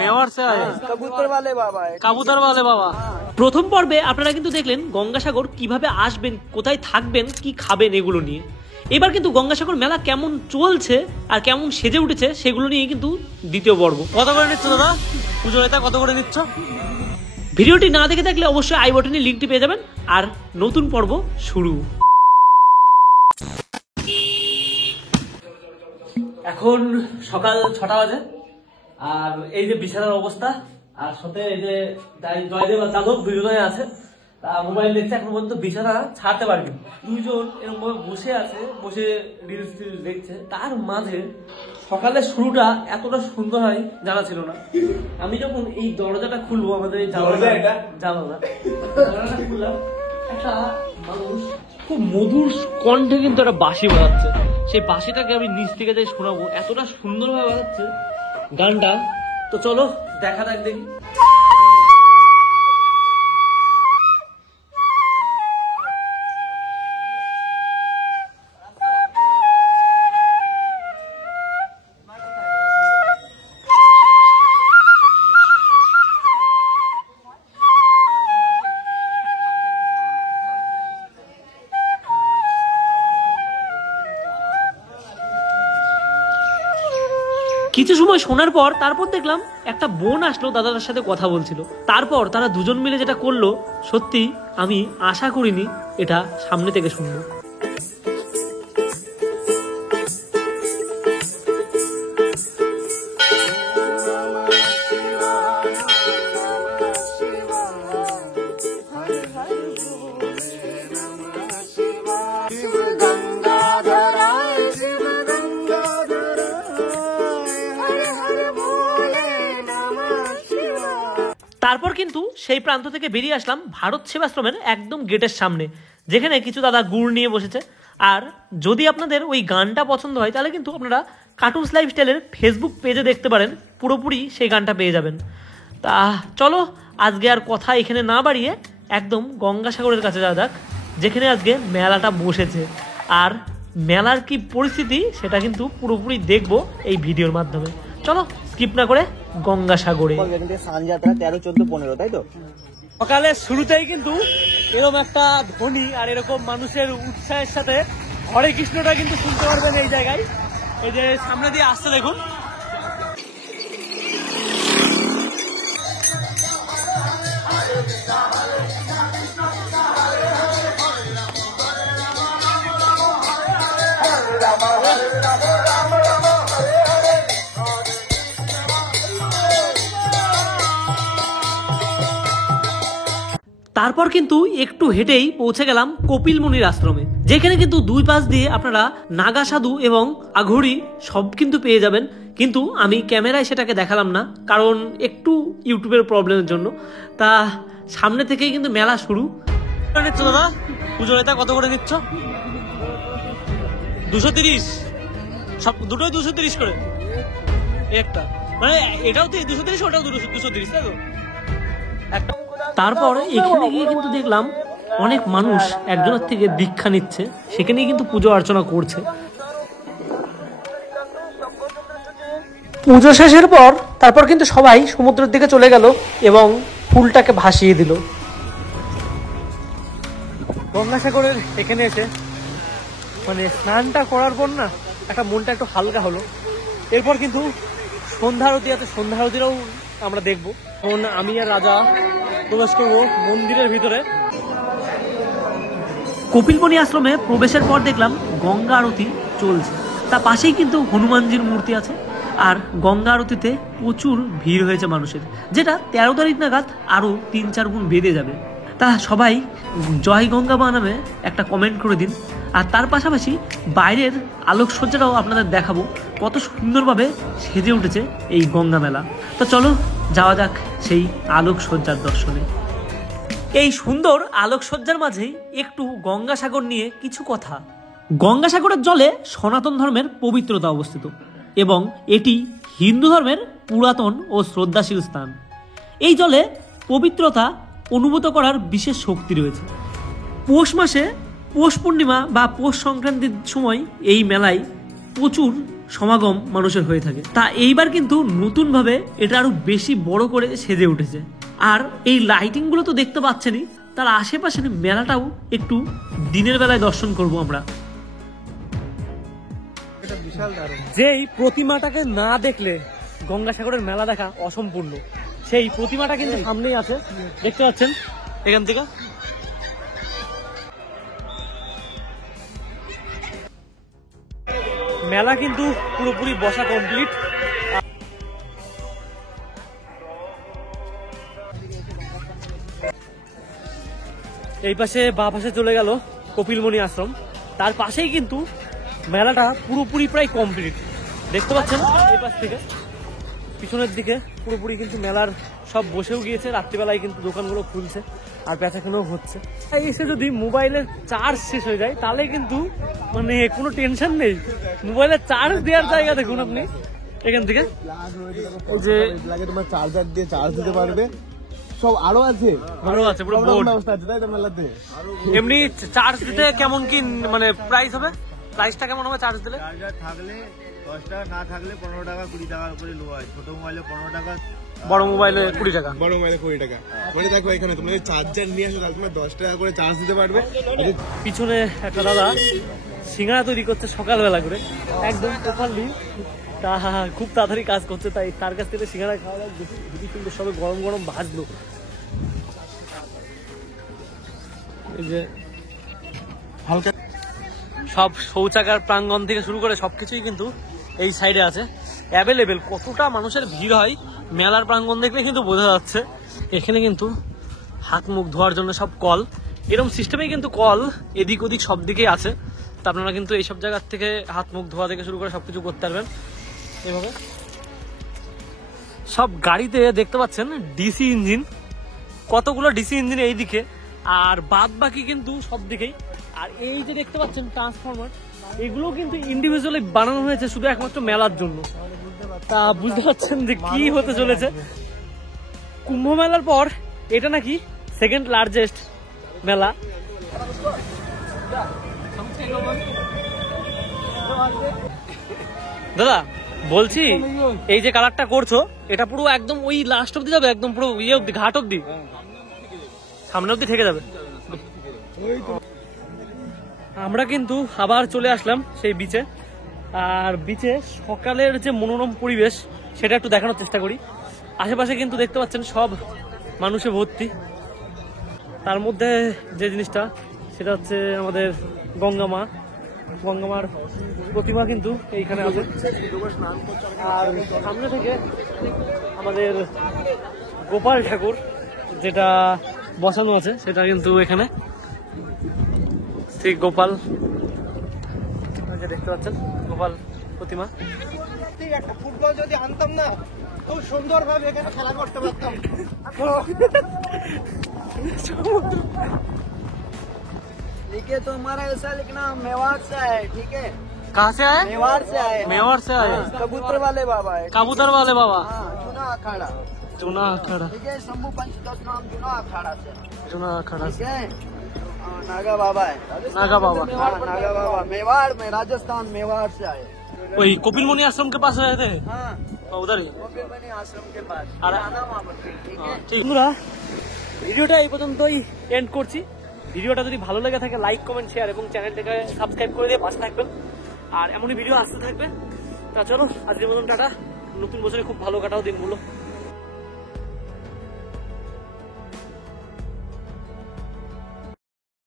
मेवाड़ से आए कबूतर वाले बाबा। প্রথম পর্বে আপনারা কিন্তু দেখলেন গঙ্গাসাগর কিভাবে আসবেন, কোথায় থাকবেন, কি খাবেন এগুলো নিয়ে। এবার কিন্তু গঙ্গাসাগর মেলা কেমন চলছে আর কেমন সেজে উঠেছে সেগুলো নিয়ে কিন্তু দ্বিতীয় পর্ব। কত করে নিচ্ছ দাদা পুজো এটা, কত করে নিচ্ছ? ভিডিওটি না দেখে থাকলে অবশ্যই আই বাটনে লিঙ্কটি পেয়ে যাবেন। আর নতুন পর্ব শুরু। এখন সকাল 6টা বাজে আর এই যে বিছানার অবস্থা, আর সাথে এই যে জয়দেব আর যাদব দুজনে আছে, তা মোবাইল দেখছে, এখন পর্যন্ত বিছানা ছাড়তে পারেনি। দুইজন এরকম ভাবে বসে আছে, বসে রিলস দেখছে। তার মাঝে সকালের শুরুটা এতটা সুন্দর হয় জানা ছিল না। আমি যখন এই দরজাটা খুলবো, আমাদের এই জানালা খুললাম, একটা মানুষ খুব মধুর কণ্ঠে কিন্তু একটা বাঁশি বাজাচ্ছে। সেই বাঁশিটাকে আমি নিচ থেকে যাই শোনাবো, এতটা সুন্দরভাবে বাজাচ্ছে গানটা। তো চলো দেখা যাক, দেখি। কিছু সময় শোনার পর তারপর দেখলাম একটা বোন আসলো, দাদার সাথে কথা বলছিল। তারপর তারা দুজন মিলে যেটা করলো, সত্যি আমি আশা করিনি এটা সামনে থেকে শুনবো। তারপর কিন্তু সেই প্রান্ত থেকে বেরিয়ে আসলাম ভারত সেবাশ্রমের একদম গেটের সামনে, যেখানে কিছু দাদা গুড় নিয়ে বসেছে। আর যদি আপনাদের ওই গানটা পছন্দ হয় তাহলে কিন্তু আপনারা কার্টুনস লাইফস্টাইলের ফেসবুক পেজে দেখতে পারেন, পুরোপুরি সেই গানটা পেয়ে যাবেন। তা চলো আজকে আর কথা এখানে না বাড়িয়ে একদম গঙ্গাসাগরের কাছে যাওয়া যাক, যেখানে আজকে মেলাটা বসেছে। আর মেলার কি পরিস্থিতি সেটা কিন্তু পুরোপুরি দেখবো এই ভিডিওর মাধ্যমে। চলো স্কিপ না করে গঙ্গাসাগরে। সানযাত্রা 13, 14, 15, তাই তো? সকালের শুরুতেই কিন্তু এরকম একটা ধ্বনি আর এরকম মানুষের উৎসাহের সাথে হরে কৃষ্ণটা কিন্তু শুনতে পারবেন এই জায়গায়। এই যে সামনে দিয়ে আসছে দেখুন। তারপর কিন্তু একটু হেঁটেই পৌঁছে গেলাম কপিল মুনির আশ্রমে, যেখানে কিন্তু দুই পাশ দিয়ে আপনারা নাগা সাধু এবং আঘুরি সব কিন্তু পেয়ে যাবেন। কিন্তু আমি ক্যামেরায় সেটাকে দেখালাম না, কারণ একটু ইউটিউবের প্রবলেমের জন্য। তা সামনে থেকেই কিন্তু মেলা শুরু। নিচ্ছ দাদা পুজোর এটা কত করে নিচ্ছ? 230, সব দুটোই 230 করে একটা, মানে এটাও তো 230, ওটাও 230, তাই তো? একটা। তারপর এখানে গিয়ে কিন্তু দেখলাম অনেক মানুষ একজনের থেকে দীক্ষা নিচ্ছে, সেখানেই কিন্তু পুজো অর্চনা করছে। পুজো শেষের পর তারপর কিন্তু সবাই সমুদ্রের দিকে চলে গেল এবং ফুলটাকে ভাসিয়ে দিল। গঙ্গাসাগরের এখানে এসে মানে স্নানটা করার পর না একটা মনটা একটু হালকা হলো। এরপর কিন্তু সন্ধ্যা আরতি আছে, সন্ধ্যা আরতিটাও আমরা দেখবো। এখন আমি আর রাজা প্রবেশ করবো মন্দিরের ভিতরে। কপিলমুনি আশ্রমে প্রবেশের পর দেখলাম গঙ্গা আরতি চলছে, তার পাশেই কিন্তু হনুমানজির মূর্তি আছে। আর গঙ্গা আরতিতে প্রচুর ভিড় হয়েছে মানুষের, যেটা 13 তারিখ নাগাদ আরো 3-4 গুণ বেড়ে যাবে। তা সবাই জয় গঙ্গা মা নামে একটা কমেন্ট করে দিন। আর তার পাশাপাশি বাইরের আলোকসজ্জাটাও আপনাদের দেখাবো, কত সুন্দরভাবে সেজে উঠেছে এই গঙ্গা মেলা। তো চলো যাওয়া যাক সেই আলোকসজ্জার দর্শনে। এই সুন্দর আলোকসজ্জার মাঝেই একটু গঙ্গাসাগর নিয়ে কিছু কথা। গঙ্গাসাগরের জলে সনাতন ধর্মের পবিত্রতা অবস্থিত এবং এটি হিন্দু ধর্মের পুরাতন ও শ্রদ্ধাশীল স্থান। এই জলে পবিত্রতা অনুভূত করার বিশেষ শক্তি রয়েছে। পৌষ মাসে পৌষ পূর্ণিমা বা পৌষ সংক্রান্তির সময় এই মেলায় প্রচুর সমাগম মানুষের হয়ে থাকে। তা এইবার কিন্তু নতুনভাবে এটা আরো বেশি বড় করে সেজে উঠেছে। আর এই লাইটিংগুলো তো দেখতে পাচ্ছেনই, তার আশেপাশের মেলাটাও একটু দিনের বেলায় দর্শন করব আমরা। যেই প্রতিমাটাকে না দেখলে গঙ্গাসাগরের মেলা দেখা অসম্পূর্ণ, সেই প্রতিমাটা কিন্তু সামনেই আছে, দেখতে পাচ্ছেন এখান থেকে। মেলা কিন্তু পুরোপুরি বসা কমপ্লিট। এই পাশে বা পাশে চলে গেল কপিলমণি আশ্রম, তার পাশেই কিন্তু মেলাটা পুরোপুরি প্রায় কমপ্লিট, দেখতে পাচ্ছেন। এই পাশ থেকে পিছনের দিকে পুরোপুরি কিন্তু মেলার সব বসেও গিয়েছে, রাত্রিবেলায় কিন্তু দোকানগুলো খুলছে আর বেচাকেনাও হচ্ছে। এসে যদি মোবাইলের চার্জ শেষ হয়ে যায় তাহলে কিন্তু মানে কোনো টেনশন নেই, মোবাইলের চার্জ দেওয়ার জায়গা দেখুন আপনি এখান থেকে। যে তোমার চার্জার দিয়ে চার্জ দিতে পারবে, সব আরো আছে পুরো বোর্ড ব্যবস্থা আছে, তাই তো মেলাতে। এমনি চার্জ দিতে কেমন কি মানে প্রাইস হবে, প্রাইসটা কেমন হবে চার্জ দিলে? চার্জার থাকলে 10 টাকা, না থাকলে 15 টাকা 20 টাকার উপরে লো হয়। ছোট মোবাইলে 15 টাকা, বড় মোবাইলে 20 টাকা। বড় মোবাইলে 20 টাকা। মানে দেখো এখানে তোমরা চার্জার নিয়ে আসো, তাহলে তোমরা 10 টাকা করে চার্জ দিতে পারবে। পিছনে একটা দাদা সিঙ্গাড়া তৈরি করছে সকালবেলা করে, একদম প্রপারলি, তা খুব তাড়াতাড়ি কাজ করছে, তাই তার কাছ থেকে সিঙ্গাড়া খাওয়া খুবই সুন্দর, সবে গরম গরম ভাজলো। এই যে হালকা সব শৌচাগার প্রাঙ্গণ থেকে শুরু করে সবকিছুই কিন্তু এই সাইডে আছে অ্যাভেলেবেল। কতটা মানুষের ভিড় হয় মেলার প্রাঙ্গণ দেখলে কিন্তু বোঝা যাচ্ছে। এখানে কিন্তু হাত মুখ ধোয়ার জন্য সব কল, এরকম সিস্টেমে কিন্তু কল এদিক ওদিক সব দিকেই আছে। তা আপনারা কিন্তু এইসব জায়গার থেকে হাত মুখ ধোয়া থেকে শুরু করে সবকিছু করতে পারবেন এভাবে। সব গাড়িতে দেখতে পাচ্ছেন ডিসি ইঞ্জিন, কতগুলো ডিসি ইঞ্জিন এইদিকে, আর বাদ বাকি কিন্তু সব দিকেই। আর এই যে দেখতে পাচ্ছেন ট্রান্সফরমার, এগুলো কিন্তু ইন্ডিভিজুয়ালি বানানো হয়েছে শুধু একমাত্র মেলার জন্য। তা বুঝতে পারছেন যে কি হতে চলেছে। কুম্ভ মেলার পর এটা নাকি সেকেন্ড লার্জেস্ট মেলা। দাদা বলছি, এই যে কালারটা করছো এটা পুরো একদম ওই লাস্ট অব্দি যাবে, একদম পুরো ইয়ে অব্দি, ঘাট অব্দি, সামনে অব্দি থেকে যাবে। আমরা কিন্তু আবার চলে আসলাম সেই বিচে, আর বিচে সকালের যে মনোরম পরিবেশ সেটা একটু দেখানোর চেষ্টা করি। আশেপাশে কিন্তু দেখতে পাচ্ছেন সব মানুষে ভর্তি। তার মধ্যে যে জিনিসটা সেটা হচ্ছে আমাদের গঙ্গামা, গঙ্গামার প্রতিমা কিন্তু এইখানে আছে। আর সামনে থেকে আমাদের গোপাল ঠাকুর যেটা বসানো আছে সেটা কিন্তু এখানে শ্রী গোপাল, দেখতে পাচ্ছেন গোপাল প্রতিমা। একটা ফুটবল যদি আনতাম না, খুব সুন্দর ভাবে এখানে খেলা করতে পারতাম। लिखे तो हमारा ऐसा लिखना मेवाड़ से आए, ठीक है? कहाँ से आए? मेवाड़ से आए। मेवाड़ से आए। कबूतर वाले बाबा है। कबूतर वाले बाबा। हाँ, चुना अखाड़ा। चुना अखाड़ा। ठीक है, शंभू पंचदश नाम चुना अखाड़ा से। चुना अखाड़ा ठीक है, नागा बाबा है। नागा बाबा। हाँ, नागा बाबा मेवाड़ में, राजस्थान मेवाड़ से आए। वही कपिलमुनि आश्रम के पास रहते हैं। हाँ, उधर ही। कपिलमुनि आश्रम के पास। আর आना वहाँ पर, ठीक है? বন্ধুরা ভিডিওটা এই পর্যন্তই এন্ড করছি। ভিডিওটা যদি ভালো লেগে থাকে লাইক কমেন্ট শেয়ার এবং চ্যানেলটাকে সাবস্ক্রাইব করে দিয়ে পাশে থাকবেন, আর এমনই ভিডিও আসতে থাকবে। তা চলো আজকের মতন টাটা, নতুন বছরে খুব ভালো কাটাও দিনগুলো।